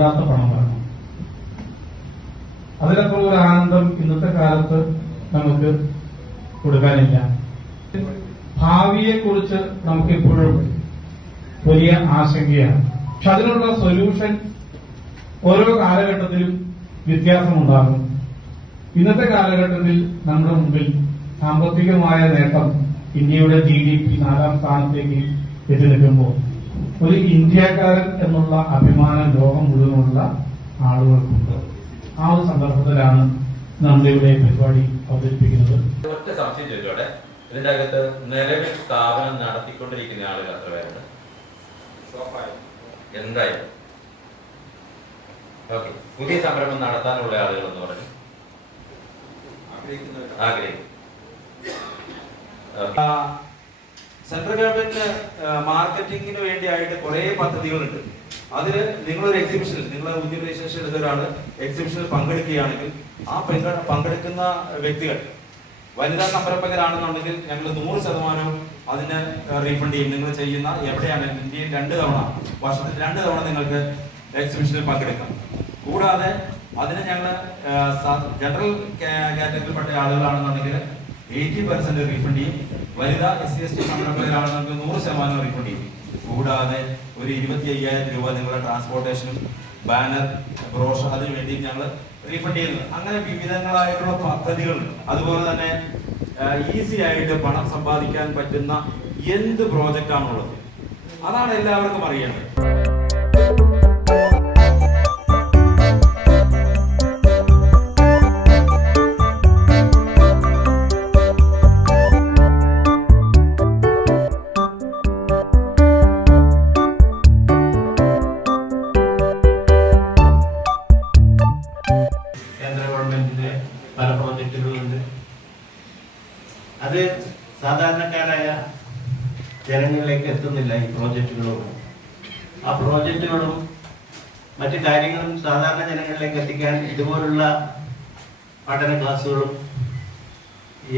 തിരിച്ചു പണമാണ്. പണം ഒരു ആനന്ദം ഇന്നത്തെ കാലത്ത് നമുക്ക് കൊടുക്കാനില്ല. ഭാവിയെക്കുറിച്ച് നമുക്കിപ്പോഴും വലിയ ആശങ്കയാണ്. പക്ഷെ അതിനുള്ള സൊല്യൂഷൻ ഓരോ കാലഘട്ടത്തിലും വ്യത്യാസമുണ്ടാകും. ഇന്നത്തെ കാലഘട്ടത്തിൽ നമ്മുടെ മുമ്പിൽ സാമ്പത്തികമായ നേട്ടം ഇന്ത്യയുടെ ജി ഡി പി നാലാം സ്ഥാനത്തേക്ക് എത്തി നിൽക്കുമ്പോൾ ഒരു ഇന്ത്യക്കാരൻ എന്നുള്ള അഭിമാനം ലോകം മുഴുവനുള്ള ആളുകൾക്കുണ്ട്. ആ ഒരു സന്ദർഭത്തിലാണ് നമ്മളിവിടെ ഇവിടെ പരിപാടി അവതരിപ്പിക്കുന്നത്. ഒറ്റ സംശയം ചോദിച്ചോടെ ഇതിന്റെ അകത്ത് നിലവിൽ സ്ഥാപനം നടത്തിക്കൊണ്ടിരിക്കുന്ന ആളുകൾ അത്ര പേരുണ്ട്? എന്തായാലും. ഓക്കെ. പുതിയ സംരംഭം നടത്താനുള്ള ആളുകൾ എന്ന് പറഞ്ഞു ആഗ്രഹിക്കുന്നു. സെൻട്രൽ ഗവൺമെന്റ് മാർക്കറ്റിംഗിന് വേണ്ടിയായിട്ട് കുറെ പദ്ധതികളുണ്ട്. അതിൽ നിങ്ങളൊരു എക്സിബിഷനിൽ നിങ്ങൾ ഉദ്യമ രജിസ്ട്രേഷൻ എടുത്ത ഒരാൾ എക്സിബിഷനിൽ പങ്കെടുക്കുകയാണെങ്കിൽ ആ പങ്കെ- പങ്കെടുക്കുന്ന വ്യക്തികൾ വനിതാ സംരംഭകരാണെന്നുണ്ടെങ്കിൽ ഞങ്ങൾ നൂറ് ശതമാനവും അതിന് റീഫണ്ട് ചെയ്യും. നിങ്ങൾ ചെയ്യുന്ന എവിടെയാണ്? ഇന്ത്യയിൽ രണ്ട് തവണ വർഷത്തിൽ രണ്ട് തവണ നിങ്ങൾക്ക് എക്സിബിഷനിൽ പങ്കെടുക്കാം. കൂടാതെ അതിന് ഞങ്ങൾ ജനറൽ കാറ്റഗറിയിൽപ്പെട്ട ആളുകളാണെന്നുണ്ടെങ്കിൽ എയ്റ്റി പെർസെന്റ് റീഫണ്ട് ചെയ്യും വനിതാ എസ് സി എസ് ടി സംരംഭകരാണെന്നുണ്ടെങ്കിൽ നൂറ് ശതമാനം റീഫണ്ട് ചെയ്യും കൂടാതെ ഒരു ഇരുപത്തി അയ്യായിരം രൂപ നിങ്ങളുടെ ട്രാൻസ്പോർട്ടേഷനും ബാനർ ബ്രോഷർ അതിനു വേണ്ടി ഞങ്ങൾ റീഫണ്ട് ചെയ്യുന്നത്. അങ്ങനെ വിവിധങ്ങളായിട്ടുള്ള പദ്ധതികളുണ്ട് അതുപോലെ തന്നെ ഈസി ആയിട്ട് പണം സമ്പാദിക്കാൻ പറ്റുന്ന എന്ത് പ്രോജക്റ്റ് ആണുള്ളത്? അതാണ് എല്ലാവർക്കും അറിയേണ്ടത്. പ്രോജക്റ്റുകളൊന്നും ആ പ്രോജക്റ്റുകളും മറ്റു കാര്യങ്ങളും സാധാരണ ജനങ്ങളിലേക്ക് എത്തിക്കാൻ ഇതുപോലുള്ള പഠന ക്ലാസ്സുകളും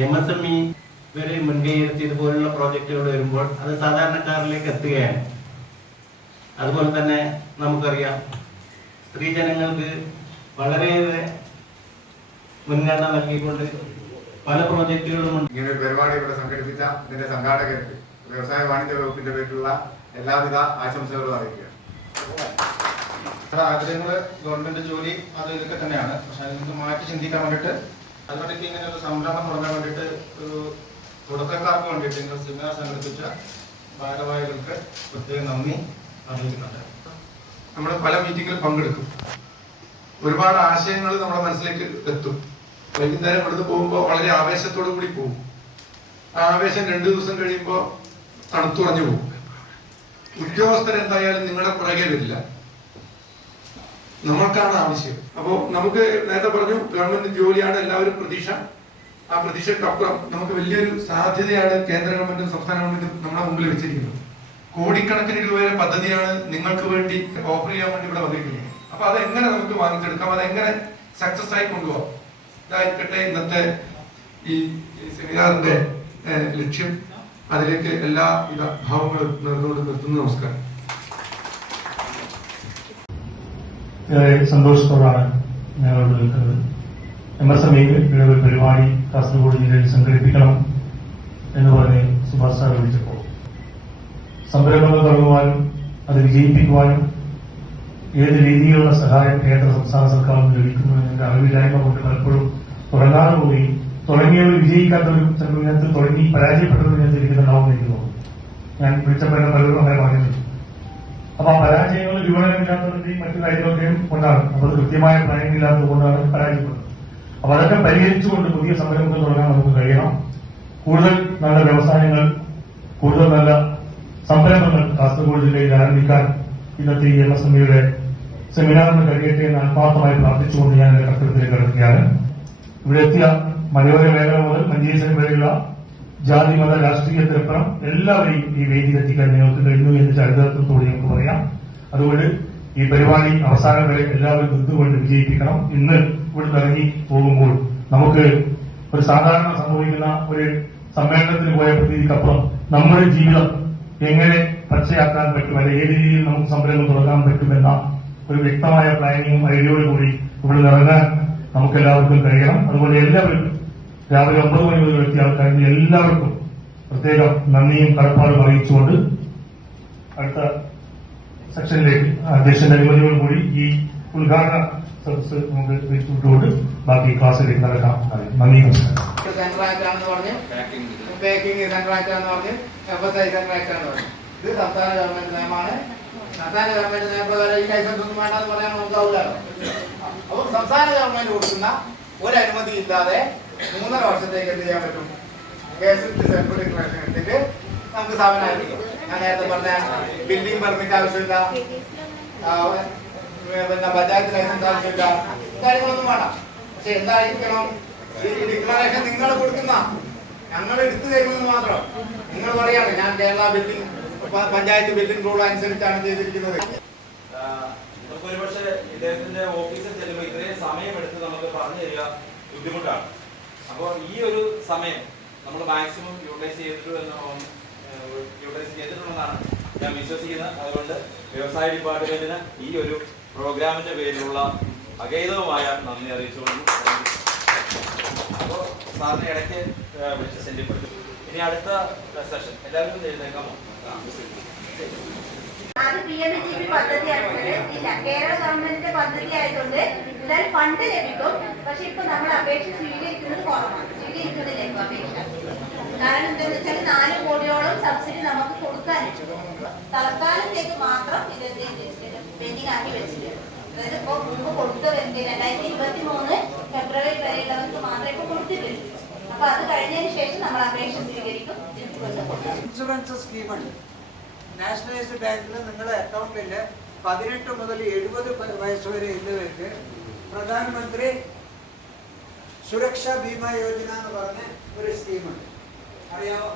എം എസ് എം ഇ വരെ മുൻകൈയെടുത്ത് ഇതുപോലുള്ള പ്രോജക്റ്റുകൾ വരുമ്പോൾ അത് സാധാരണക്കാരിലേക്ക് എത്തുകയാണ്. അതുപോലെ തന്നെ നമുക്കറിയാം സ്ത്രീജനങ്ങൾക്ക് വളരെയേറെ മുൻഗണന നൽകിക്കൊണ്ട് പല പ്രോജക്റ്റുകളും ഇങ്ങനെ ഒരു പരിപാടി ഇവിടെ സംഘടിപ്പിച്ച ഇതിന്റെ സംഘാടകർക്ക് വ്യവസായ വാണിജ്യ വകുപ്പിന്റെ പേരിലുള്ള എല്ലാവിധ ആശംസകളും അറിയിക്കുക. ആഗ്രഹങ്ങൾ ഗവൺമെന്റ് ജോലി അത് ഇതൊക്കെ തന്നെയാണ്. പക്ഷെ അതിൽ നിന്ന് മാറ്റി ചിന്തിക്കാൻ വേണ്ടിയിട്ട് അതുകൊണ്ടൊക്കെ ഇങ്ങനെ ഒരു സംരംഭം തുടങ്ങാൻ വേണ്ടിയിട്ട് ഒരു തുടക്കക്കാർക്ക് വേണ്ടിയിട്ട് ഇങ്ങനെ സെമിനാർ സംഘടിപ്പിച്ച ഭാരവാഹികൾക്ക് പ്രത്യേകം നന്ദി അറിയിക്കുന്നുണ്ട്. നമ്മൾ പല മീറ്റിങ്ങിൽ പങ്കെടുക്കും. ഒരുപാട് ആശയങ്ങൾ നമ്മുടെ മനസ്സിലേക്ക് എത്തും. വൈകുന്നേരം ഇവിടുന്ന് പോകുമ്പോൾ വളരെ ആവേശത്തോടു കൂടി പോകും. ആ ആവേശം രണ്ടു ദിവസം കഴിയുമ്പോൾ തണുത്തുറഞ്ഞു പോകും. ഉദ്യോഗസ്ഥർ എന്തായാലും നിങ്ങളുടെ പുറകെ വരില്ല. നമ്മൾക്കാണ് ആവശ്യം. അപ്പോ നമുക്ക് നേരത്തെ പറഞ്ഞു ഗവൺമെന്റ് ജോലിയാണ് എല്ലാവരും പ്രതീക്ഷ. ആ പ്രതീക്ഷയ്ക്കപ്പുറം നമുക്ക് വലിയൊരു സാധ്യതയാണ് കേന്ദ്ര ഗവൺമെന്റും സംസ്ഥാന ഗവൺമെന്റും നമ്മുടെ മുമ്പിൽ വെച്ചിരിക്കുന്നത്. കോടിക്കണക്കിന് രൂപയുടെ പദ്ധതിയാണ് നിങ്ങൾക്ക് വേണ്ടി ഓഫർ ചെയ്യാൻ വേണ്ടി ഇവിടെ വന്നിരിക്കുന്നത്. അപ്പൊ അതെങ്ങനെ നമുക്ക് വാങ്ങിച്ചെടുക്കാം? അതെങ്ങനെ സക്സസ് ആയി കൊണ്ടുപോകാം? ഇതായിരിക്കട്ടെ ഇന്നത്തെ ഈ സെമിനാറിന്റെ ലക്ഷ്യം. അതിലേക്ക് എല്ലാവിധ ഭാവങ്ങളും നേർന്നുകൊണ്ട് നിർത്തുന്നു നമസ്കാരം. സന്തോഷത്തോടാണ് ഞങ്ങളോട് നിൽക്കുന്നത്. എം എസ് എം ഒരു പരിപാടി കാസർഗോഡ് ജില്ലയിൽ സംഘടിപ്പിക്കണം എന്ന് പറഞ്ഞ് സുഭാഷ് സാർ വിളിച്ചപ്പോൾ. സംരംഭങ്ങൾ തുടങ്ങുവാനും അത് വിജയിപ്പിക്കുവാനും ഏത് രീതിയിലുള്ള സഹായം കേന്ദ്ര സംസ്ഥാന സർക്കാരിൽ ലഭിക്കുന്നു എന്നതിന്റെ അറിവില്ലായ്മ കൊണ്ട് പലപ്പോഴും തുടങ്ങാതെ പോയി. തുടങ്ങിയവർ വിജയിക്കാത്ത ഒരു ഇതിനകത്ത് തുടങ്ങി പരാജയപ്പെട്ടവരും ഇതിനകത്ത് ഇരിക്കുന്നുണ്ടാവും എനിക്ക് തോന്നുന്നു. ഞാൻ വിളിച്ചപ്പോൾ പലരും അങ്ങനെ പറഞ്ഞിട്ടുണ്ട്. അപ്പൊ ആ പരാജയങ്ങൾ വിവരണമില്ലാത്തതിന്റെയും മറ്റു കാര്യങ്ങളൊക്കെയും കൊണ്ടാണ്. അപ്പോൾ അത് കൃത്യമായ പ്ലാനിംഗ് ഇല്ലാത്തത് കൊണ്ടാണ് പരാജയപ്പെടുന്നത്. അപ്പൊ അതൊക്കെ പരിഹരിച്ചുകൊണ്ട് പുതിയ സംരംഭങ്ങൾ തുടങ്ങാൻ നമുക്ക് കഴിയണം. കൂടുതൽ നല്ല വ്യവസായങ്ങൾ കൂടുതൽ നല്ല സംരംഭങ്ങൾ കാസർഗോഡ് ജില്ലയിൽ ആരംഭിക്കാൻ ഇന്നത്തെ ഈ എം എസ് എം ഇയുടെ സെമിനാറിന് കഴിയട്ടെ എന്ന് ആത്മാർത്ഥമായി പ്രാർത്ഥിച്ചുകൊണ്ട് ഞാൻ എന്റെ കർത്തവ്യത്തിലേക്ക് കിടക്കുകയാണ്. ഇവിടെ എത്തിയ മലയോര മേഖല മുതൽ മഞ്ചേശ്വരം വരെയുള്ള ജാതി മത രാഷ്ട്രീയത്തിനപ്പുറം എല്ലാവരെയും ഈ വേദിയിലെത്തിക്കാൻ ഞങ്ങൾക്ക് കഴിഞ്ഞു എന്ന് ചരിത്രത്തോട് ഞങ്ങൾക്ക് പറയാം. അതുകൊണ്ട് ഈ പരിപാടി അവസാനം വരെ എല്ലാവരും നിന്നുകൊണ്ട് വിജയിപ്പിക്കണം. ഇന്ന് ഇവിടുന്ന് ഇറങ്ങി പോകുമ്പോൾ നമുക്ക് ഒരു സാധാരണ സംഭവിക്കുന്ന ഒരു സമ്മേളനത്തിന് പോയ പ്രതീതിക്കപ്പുറം നമ്മുടെ ജീവിതം എങ്ങനെ പച്ചയാക്കാൻ പറ്റും അല്ലെങ്കിൽ ഏത് രീതിയിൽ നമുക്ക് സംരംഭം തുടങ്ങാൻ പറ്റുമെന്ന ഒരു വ്യക്തമായ പ്ലാനിങ്ങും ഐഡിയയോടുകൂടി ഇവിടെ ഇറങ്ങാൻ നമുക്ക് എല്ലാവർക്കും കഴിയണം. അതുപോലെ എല്ലാവരും രാവിലെ ഒമ്പത് മണി മുതൽ എത്തിയ ആൾക്കാരിൽ എല്ലാവർക്കും പ്രത്യേകം നന്ദിയും കടപ്പാടും അറിയിച്ചുകൊണ്ട് അടുത്ത സെക്ഷനിലേക്ക് അധ്യക്ഷന്റെ അനുമതിയോടും കൂടി ഈ ഉദ്ഘാടന സദസ് നമുക്ക് വിട്ടുകൊണ്ട് ബാക്കി ക്ലാസ്സിലേക്ക് നടക്കാം. നന്ദി നമസ്കാരം. സെൻട്രലായിട്ടാണെന്ന് പറഞ്ഞ് എംഫസൈസ് സെൻട്രലായിട്ടാണെന്ന് പറഞ്ഞു ഇത് സംസ്ഥാന ഗവൺമെന്റ് നിയമമാണ്. സംസ്ഥാന ഗവൺമെന്റ് നിയമപ്രകാരം ഈ ലൈസൻസ് ഒന്നും വേണ്ടെന്ന് പറയാൻ നമുക്കാവില്ലല്ലോ അപ്പോൾ സംസ്ഥാന ഗവൺമെന്റ് കൊടുക്കുന്ന ഒരു അനുമതി ഇല്ലാതെ മൂന്നര വർഷത്തേക്ക് എന്ത് ചെയ്യാൻ പറ്റും? കേസിന്റെ സെൽഫ് ഡിക്ലറേഷൻ എടുത്തിട്ട് നമുക്ക് സ്ഥാപനം ആയിരിക്കും ഞാൻ നേരത്തെ പറഞ്ഞ ബിൽഡിംഗ് പെർമിറ്റ് ആവശ്യമില്ല. പിന്നെ പഞ്ചായത്ത് ലൈസൻസ് ആവശ്യമില്ല. കാര്യങ്ങളൊന്നും വേണ്ട. പക്ഷെ എന്തായിരിക്കണം? ഈ ഡിക്ലറേഷൻ നിങ്ങൾ കൊടുക്കുന്ന. ഞങ്ങൾ എടുത്തു തരുന്നത് മാത്രം. നിങ്ങൾ പറയാണ് ഞാൻ Kerala building panchayat building rule അനുസരിച്ചാണ് ചെയ്തിരിക്കുന്നത്. ഒരുപക്ഷെ ഇദ്ദേഹത്തിന്റെ ഓഫീസിൽ ചെല്ലുമ്പോൾ ഇത്രയും സമയമെടുത്ത് നമുക്ക് പറഞ്ഞു തരിക ബുദ്ധിമുട്ടാണ്. അപ്പോൾ ഈ ഒരു സമയം നമ്മൾ മാക്സിമം യൂട്ടിലൈസ് ചെയ്തിട്ടു എന്ന് യൂട്ടിലൈസ് ചെയ്തിട്ടുള്ളതാണ് ഞാൻ വിശ്വസിക്കുന്നത്. അതുകൊണ്ട് വ്യവസായ ഡിപ്പാർട്ട്മെന്റിന് ഈ ഒരു പ്രോഗ്രാമിന്റെ പേരിലുള്ള അകൈതവുമായ നന്ദി അറിയിച്ചുകൊണ്ട് അപ്പോൾ സാറിന് ഇടയ്ക്ക് വിളിച്ച് ശല്യപ്പെടുത്തി ഇനി അടുത്ത സെഷൻ എല്ലാവരും എഴുന്നേക്കാമോ പദ്ധതി ഇല്ല. കേരള ഗവൺമെന്റിന്റെ പദ്ധതി ആയതുകൊണ്ട് ഫണ്ട് ലഭിക്കും. പക്ഷെ ഇപ്പൊ നമ്മൾ അപേക്ഷ സ്വീകരിക്കുന്നത് കുറവാണ് സ്വീകരിക്കുന്നില്ല ഇപ്പൊ അപേക്ഷ. കാരണം എന്താണെന്ന് വെച്ചാൽ നാല് കോടിയോളം സബ്സിഡി നമുക്ക് കൊടുക്കാനുണ്ട്. തൽക്കാലത്തേക്ക് മാത്രം ഇത് പെൻഡിങ് ആക്കി വെച്ചിട്ടുണ്ട്. അതായത് ഇപ്പോൾ മുമ്പ് കൊടുത്ത വെന്തി രണ്ടായിരത്തി ഇരുപത്തി മൂന്ന് ഫെബ്രുവരി വരെയുള്ളവർക്ക് മാത്രമേ ഇപ്പോൾ കൊടുത്തിട്ടുള്ളൂ. അപ്പൊ അത് കഴിഞ്ഞതിന് ശേഷം നമ്മൾ അപേക്ഷ സ്വീകരിക്കും. ഇൻഷുറൻസ് സ്കീമുണ്ട് നാഷണലൈസ്ഡ് ബാങ്കിൽ നിങ്ങളുടെ അക്കൗണ്ടിൽ പതിനെട്ട് മുതൽ എഴുപത് വയസ്സ് വരെ ഉള്ളവർക്ക് പ്രധാനമന്ത്രി സുരക്ഷാ ഭീമ യോജന എന്ന് പറഞ്ഞ ഒരു സ്കീമുണ്ട്. അറിയാമോ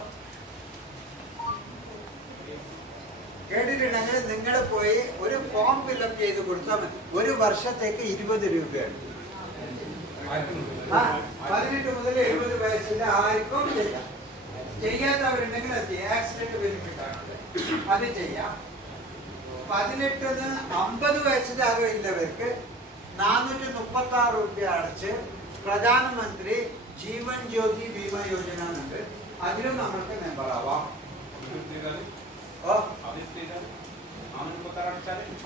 കേട്ടിട്ടുണ്ടെങ്കിൽ നിങ്ങൾ പോയി ഒരു ഫോം ഫില്ലപ്പ് ചെയ്ത് കൊടുത്താൽ മതി. ഒരു വർഷത്തേക്ക് ഇരുപത് രൂപയാണ്. പതിനെട്ട് മുതൽ എഴുപത് വയസ്സിന്റെ ആർക്കും ചെയ്യാം. ചെയ്യാത്തവരുണ്ടെങ്കിൽ അത് ചെയ്യാം. ആക്സിഡന്റ് ബെനിഫിറ്റ് ആണ്. അത് ചെയ്യാം. പതിനെട്ടിന് അമ്പത് വയസ്സിന്റെ അറിവില്ലവർക്ക് നാനൂറ്റി മുപ്പത്തി ആറ് രൂപ അടച്ച് പ്രധാനമന്ത്രി ജീവൻ ജ്യോതി ബീമ യോജന എന്നുണ്ട്. അതിലും നമ്മൾക്ക് മെമ്പർ ആവാം.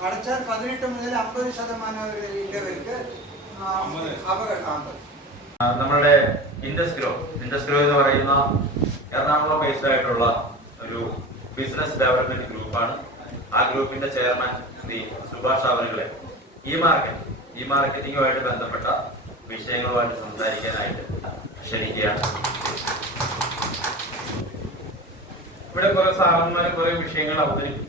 അടച്ചാൽ പതിനെട്ട് മുതൽ അമ്പത് ശതമാനം അപകടം അമ്പത്. ആ, നമ്മളുടെ ഇൻഡസ്ഗ്രോ ഇൻഡസ്ഗ്രോ എന്ന് പറയുന്ന എറണാകുളം ബേസ്ഡ് ആയിട്ടുള്ള ഒരു ബിസിനസ് ഡെവലപ്മെന്റ് ഗ്രൂപ്പാണ് ആ ഗ്രൂപ്പിന്റെ ചെയർമാൻ ശ്രീ സുഭാഷ് അവനുകളെ ഈ മാർക്കറ്റ് ഈ മാർക്കറ്റിംഗുമായിട്ട് ബന്ധപ്പെട്ട വിഷയങ്ങളുമായിട്ട് സംസാരിക്കാനായിട്ട് ക്ഷണിക്കുക ഇവിടെ കുറെ സാറന്മാര് കുറെ വിഷയങ്ങൾ അവതരിപ്പിച്ചു.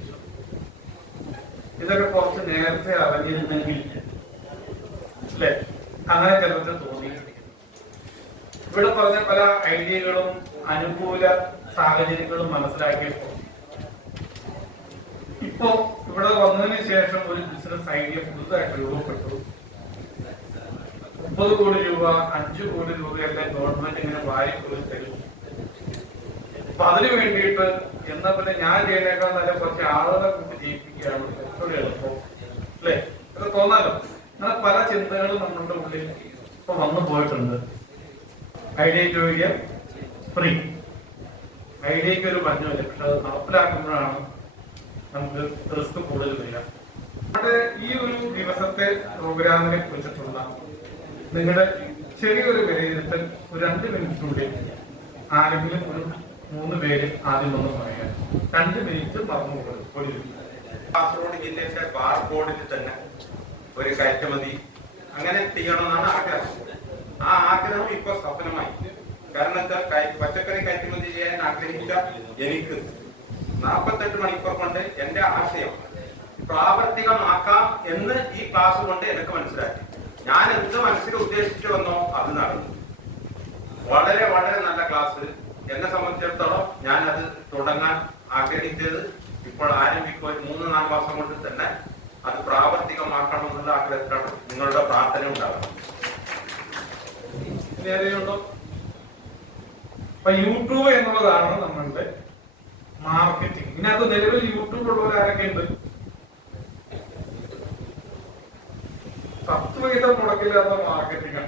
ഇതൊക്കെ കുറച്ച് നേരത്തെ അറിഞ്ഞിരുന്നെങ്കിൽ അല്ലെ? അങ്ങനെ ചിലർക്ക് തോന്നി ഇവിടെ പറഞ്ഞ പല ഐഡിയകളും അനുകൂല സാഹചര്യങ്ങളും മനസ്സിലാക്കിയപ്പോൾ ഇപ്പോ ഇവിടെ വന്നതിന് ശേഷം ഒരു ബിസിനസ് ഐഡിയ പുതുതായിട്ട് രൂപപ്പെട്ടു. മുപ്പത് കോടി രൂപ അഞ്ചു കോടി രൂപയൊക്കെ ഗവൺമെന്റ് ഇങ്ങനെ കൊടുത്ത് തരും. അപ്പൊ അതിനു വേണ്ടിയിട്ട് എന്നാ പിന്നെ ഞാൻ ചെയ്യുന്നേക്കാൾ നല്ല കുറച്ച് ആളുകളെ കൂട്ടി ജയിപ്പിക്കുകയാണ് കുറച്ചുകൂടി എളുപ്പം. അല്ലേ? അത് തോന്നാലോ? അങ്ങനെ പല ചിന്തകളും നമ്മളുടെ ഉള്ളിൽ ഇപ്പൊ വന്നു പോയിട്ടുണ്ട്. ഐഡിയ ചോദിക്കുക ഫ്രീ. ഐഡിയക്ക് ഒരു പഞ്ഞമില്ല. പക്ഷെ അത് നടപ്പിലാക്കുമ്പോഴാണ് നമുക്ക് റിസ്ക് കൂടുതൽ വരിക. അത് ഈ ഒരു ദിവസത്തെ പ്രോഗ്രാമിനെ കുറിച്ചിട്ടുള്ള നിങ്ങളുടെ ചെറിയൊരു വിലയിരുത്തൽ ഒരു രണ്ട് മിനിറ്റിനുള്ളിൽ ആരെങ്കിലും ഒരു മൂന്ന് പേര് ആദ്യം ഒന്ന് പറയാൻ. രണ്ട് മിനിറ്റ് പറഞ്ഞു കൊടുക്കും കാസർഗോഡ് ജില്ലയുടെ ബാർകോഡിൽ തന്നെ ഒരു കയറ്റുമതി അങ്ങനെ ചെയ്യണമെന്നാണ് ആഗ്രഹം. ആ ആഗ്രഹം ഇപ്പൊ സഫലമായി. കാരണം എന്താ പച്ചക്കറി കയറ്റുമതി ചെയ്യാൻ ആഗ്രഹിച്ച എനിക്ക് നാൽപ്പത്തെട്ട് മണിക്കൂർ കൊണ്ട് എന്റെ ആശയം പ്രാവർത്തികമാക്കാം എന്ന് ഈ ക്ലാസ് കൊണ്ട് എനിക്ക് മനസ്സിലാക്കി. ഞാൻ എന്ത് മനസ്സിൽ ഉദ്ദേശിച്ചു വന്നോ അത് നടന്നു. വളരെ വളരെ നല്ല ക്ലാസ് എന്നെ സംബന്ധിച്ചിടത്തോളം ഞാൻ അത് തുടങ്ങാൻ ആഗ്രഹിച്ചത് ഇപ്പോൾ ആരംഭിക്കുക മൂന്ന് നാല് മാസം കൊണ്ട് തന്നെ അത് പ്രാവർത്തികമാക്കണം എന്നുള്ള ആഗ്രഹത്തിലാണ് നിങ്ങളുടെ പ്രാർത്ഥന ഉണ്ടാകണം നേരെയുണ്ടോ യൂട്യൂബ് എന്നുള്ളതാണ് നമ്മളുടെ മാർക്കറ്റിംഗ് ഇതിനകത്ത് നിലവിൽ യൂട്യൂബ് ഉള്ളവരാരൊക്കെ ഉണ്ട്? പൈസ മുടക്കില്ലാത്ത മാർക്കറ്റിംഗ്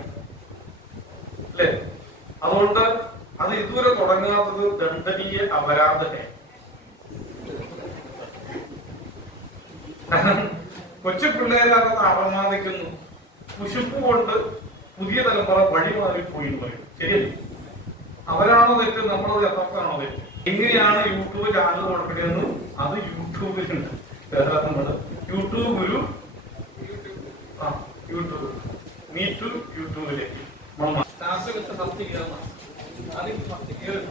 അല്ലേ? അതുകൊണ്ട് അത് ഇതുവരെ തുടങ്ങാത്തത് ദണ്ഡനീയ അപരാധനെ കൊച്ചു പിള്ളേരത് അപമാനിക്കുന്നു കുശുപ്പ് കൊണ്ട് പുതിയ തലമുറ മാറി പോയി പറയും ശരിയല്ലേ? അവരാണോ തെറ്റ് നമ്മളത് എത്രക്കാണോ തെറ്റ്? എങ്ങനെയാണ് യൂട്യൂബ് ചാനൽ തുടങ്ങുന്നത് അത് യൂട്യൂബിലുണ്ട്. യൂട്യൂബ് ഗുരു ആ യൂട്യൂബ് മീ ടു യൂട്യൂബിലേക്ക് സ്റ്റാർട്ട് വെച്ച് ഫസ്റ്റ് കയറണം ആദ്യം ഫസ്റ്റ് കയറും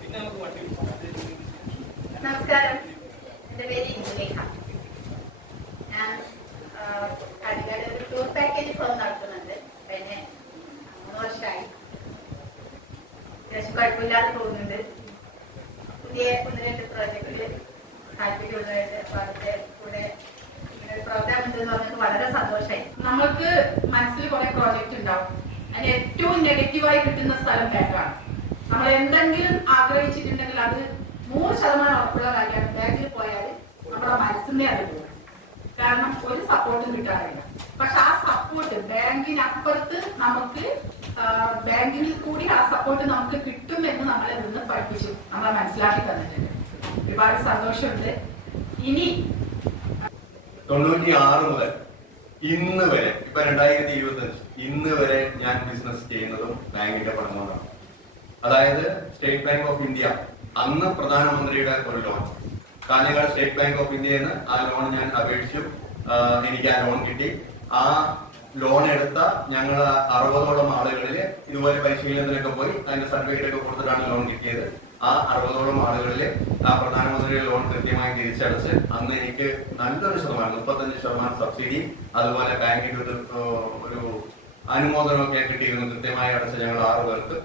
പിന്നെ നമുക്ക് വണ്ടി നമസ്കാരം. എന്റെ പേര് ഇന്ദുലേഖ ഞാൻ കാലിക്കാട് ഒരു ടൂർ പാക്കേജ് ഫോം നടത്തുന്നുണ്ട്. പിന്നെ മൂന്ന് വർഷമായി അത്യാവശ്യം കുഴപ്പമില്ലാതെ പോകുന്നുണ്ട്. പുതിയ ഒന്ന് രണ്ട് പ്രോജക്റ്റിൽ താല്പര്യമുള്ളതായിട്ട് അപ്പോൾ അതിന്റെ കൂടെ ഇങ്ങനെ ഒരു പ്രോഗ്രാം ഉണ്ടെന്ന് പറഞ്ഞത് വളരെ സന്തോഷമായി നമ്മൾക്ക് മനസ്സിൽ കുറെ പ്രോജക്റ്റ് ഉണ്ടാവും. അതിന് ഏറ്റവും നെഗറ്റീവായി കിട്ടുന്ന സ്ഥലം ബാക്കാണ് നമ്മൾ എന്തെങ്കിലും ആഗ്രഹിച്ചിട്ടുണ്ടെങ്കിൽ അത് നൂറ് ശതമാനം ഉറപ്പുള്ള കാര്യമാണ്. ബാങ്കിൽ പോയാൽ നമ്മുടെ മനസ്സിനെ അത് പോകും കാരണം ഒരു സപ്പോർട്ടും കിട്ടാറില്ല. പക്ഷെ ആ സപ്പോർട്ട് ബാങ്കിനപ്പുറത്ത് നമുക്ക് ബാങ്കിൽ കൂടി ആ സപ്പോർട്ട് നമുക്ക് കിട്ടും എന്ന് നമ്മളെ നിന്ന് പഠിപ്പിച്ചു. നമ്മളെ മനസ്സിലാക്കി തന്നിട്ടുണ്ട്. ഒരുപാട് സന്തോഷമുണ്ട്. ഇനി തൊണ്ണൂറ്റി ആറ് മുതൽ ഇന്ന് വരെ ഇപ്പൊ രണ്ടായിരത്തി ഇരുപത്തി അഞ്ച് ഇന്ന് വരെ ഞാൻ ബിസിനസ് ചെയ്യുന്നതും ബാങ്കിന്റെ പണം കൊണ്ടാണ്. അതായത് സ്റ്റേറ്റ് ബാങ്ക് ഓഫ് ഇന്ത്യ അന്ന് പ്രധാനമന്ത്രിയുടെ ഒരു loan Kanhangad state bank of ഇന്ത്യയിൽ നിന്ന് ആ ലോൺ ഞാൻ അപേക്ഷിച്ചു. എനിക്ക് ആ ലോൺ കിട്ടി. ആ ലോൺ എടുത്ത ഞങ്ങൾ അറുപതോളം ആളുകളിൽ ഇതുപോലെ പരിശീലനത്തിനൊക്കെ പോയി അതിന്റെ സർട്ടിഫിക്കറ്റ് ഒക്കെ കൊടുത്തിട്ടാണ് ലോൺ കിട്ടിയത്. ആ അറുപതോളം ആളുകളിൽ ആ പ്രധാനമന്ത്രിയുടെ ലോൺ കൃത്യമായി തിരിച്ചടച്ച് അന്ന് എനിക്ക് നല്ലൊരു ശതമാനം മുപ്പത്തഞ്ച് ശതമാനം സബ്സിഡി അതുപോലെ ബാങ്കിന്റെ ഒരു അനുമോദനമൊക്കെ കിട്ടിയിരുന്നു. കൃത്യമായി അടച്ച ഞങ്ങൾ ആറു പേർക്ക്.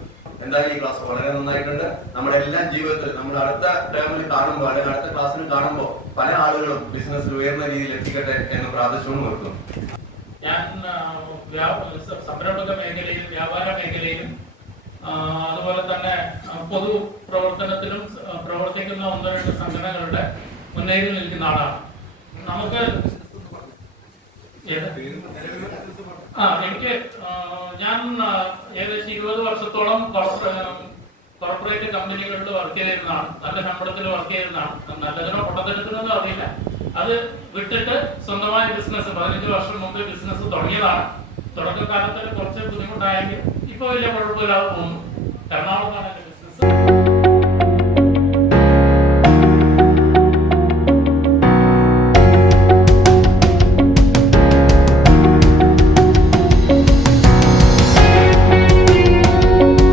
എന്തായാലും ഈ ക്ലാസ് വളരെ നന്നായിട്ടുണ്ട്. നമ്മുടെ എല്ലാം ജീവിതത്തിൽ നമ്മൾ അടുത്ത ടേമിൽ കാണുമ്പോൾ അല്ലെങ്കിൽ അടുത്ത ക്ലാസ്സിൽ കാണുമ്പോൾ പല ആളുകളും ബിസിനസ്സിൽ ഉയർന്ന രീതിയിൽ എത്തിക്കട്ടെ എന്ന് പ്രാർത്ഥിച്ചുകൊണ്ട് നിർത്തുന്നു. ഞാൻ സംരംഭക മേഖലയിലും വ്യാപാര മേഖലയിലും അതുപോലെ തന്നെ പൊതു പ്രവർത്തനത്തിലും പ്രവർത്തിക്കുന്ന ഒന്നോ രണ്ട് സംഘടനകളുടെ മുന്നേറിൽ നിൽക്കുന്ന ആളാണ്. നമുക്ക്? ആ എനിക്ക് ഞാൻ ഏകദേശം ഇരുപത് വർഷത്തോളം കോർപ്പറേറ്റ് കമ്പനികളിൽ വർക്ക് ചെയ്തിരുന്നതാണ്. നല്ല ശമ്പളത്തിൽ വർക്ക് ചെയ്തിരുന്നതാണ്. നല്ലതിനോ പൊട്ടത്തരത്തിനൊന്നും അറിയില്ല. അത് വിട്ടിട്ട് സ്വന്തമായ ബിസിനസ് പതിനഞ്ച് വർഷം മുമ്പ് ബിസിനസ് തുടങ്ങിയതാണ്. തുടക്കകാലത്ത് കുറച്ച് ബുദ്ധിമുട്ടായെങ്കിൽ ഇപ്പൊ വലിയ കുഴപ്പമില്ലാതെ പോകുന്നു എറണാകുളത്താണ്